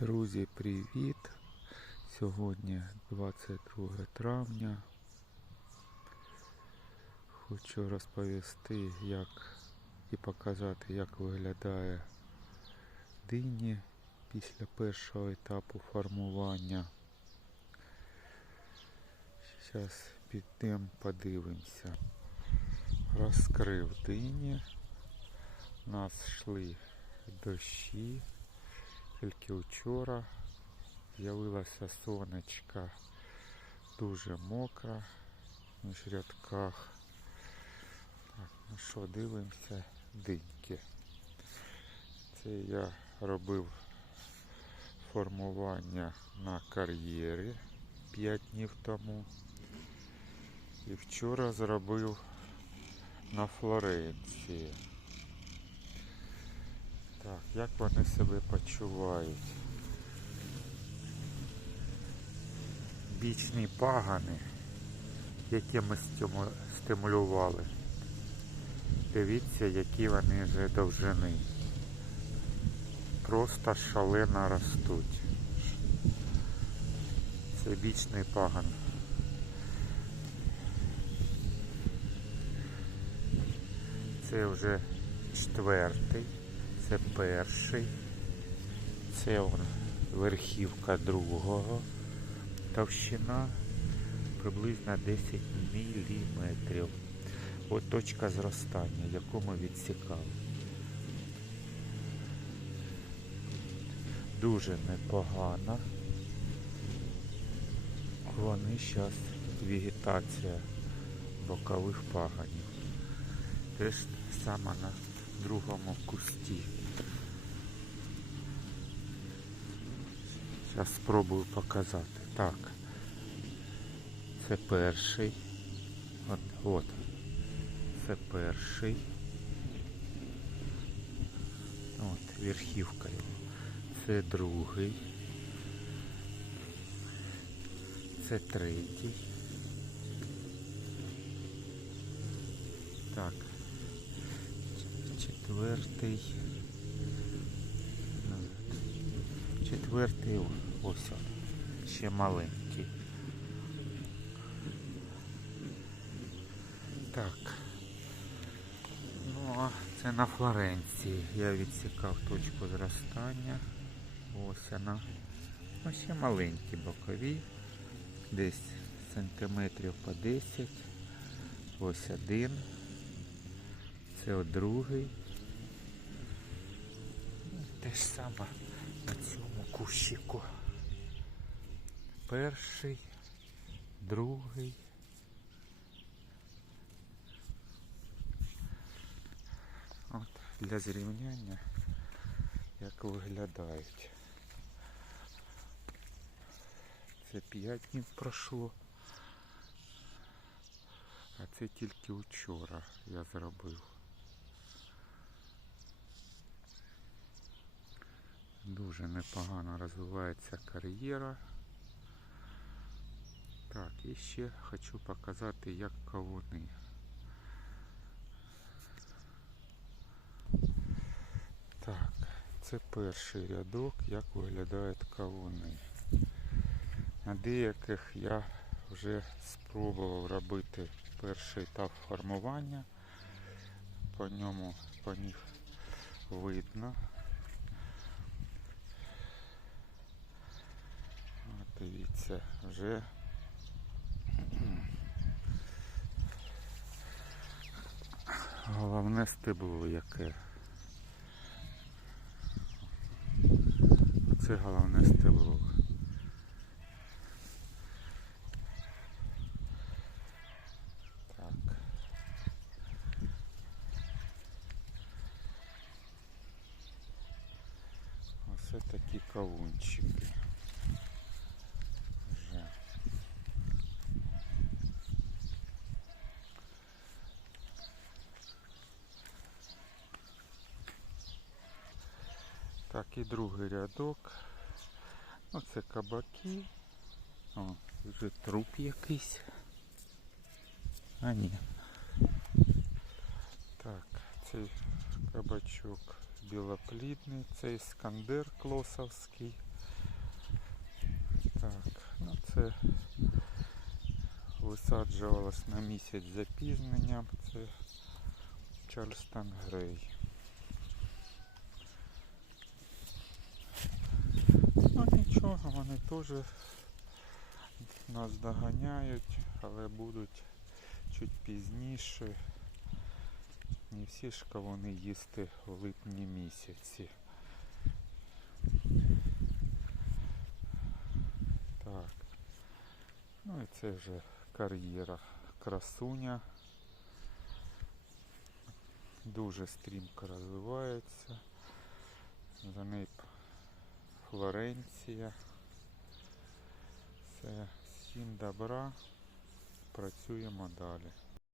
Друзі, привіт! Сьогодні 22 травня. Хочу розповісти, як і показати, як виглядає дині після першого етапу формування. Зараз підемо подивимося. Розкрив дині. У нас йшли дощі. Тільки вчора з'явилося сонечка дуже мокра між рядках. Так, ну що, дивимося диньки. Це я робив формування на кар'єрі 5 днів тому. І вчора зробив на Флоренції. Так, як вони себе почувають? Бічні пагани, які ми стимулювали. Дивіться, які вони вже довжини. Просто шалено ростуть. Це бічний паган. Це вже четвертий. Це перший. Це он верхівка другого. Товщина приблизно 10 мм. От точка зростання, яку ми відсікали. Дуже непогано. Вони зараз вегетація бокових паганів. Теж саме на другому кусті. Зараз спробую показати. Так. Це перший. От, от. Це перший. От, верхівка його. Це другий. Це третій. Так. Четвертий. Четвертий ось он, ще маленький. Так. Ну, це на Флоренції. Я відсікав точку зростання. Ось вона. Ну, ще маленькі бокові. Десь сантиметрів по 10. Ось один. Це другий. Те ж саме на цьому кущику. Перший, другий. От для зрівняння, як виглядають. Це 5 днів пройшло. А це тільки вчора я зробив. Дуже непогано розвивається кар'єра. Так, і ще хочу показати, як кавуни. Так, це перший рядок, як виглядають кавуни. На деяких я вже спробував робити перший етап формування. По ньому по них видно. От дивіться, вже головне стебло яке. Оце головне стебло. Оце такі кавунчики. Так, і другий рядок. Оце кабаки. О, вже труп якийсь. А ні. Так, цей кабачок білоплідний, це іскандер клосовський. Так, ну Це висаджувалось на місяць запізненням. Це Чарльстон Грей. Ну нічого, вони теж нас доганяють, але будуть чуть пізніше. Не всі ж кавуни їсти в липні місяці. Так. Ну і це вже кар'єра красуня. Дуже стрімко розвивається. Флоренція. Це всім добра. Працюємо далі.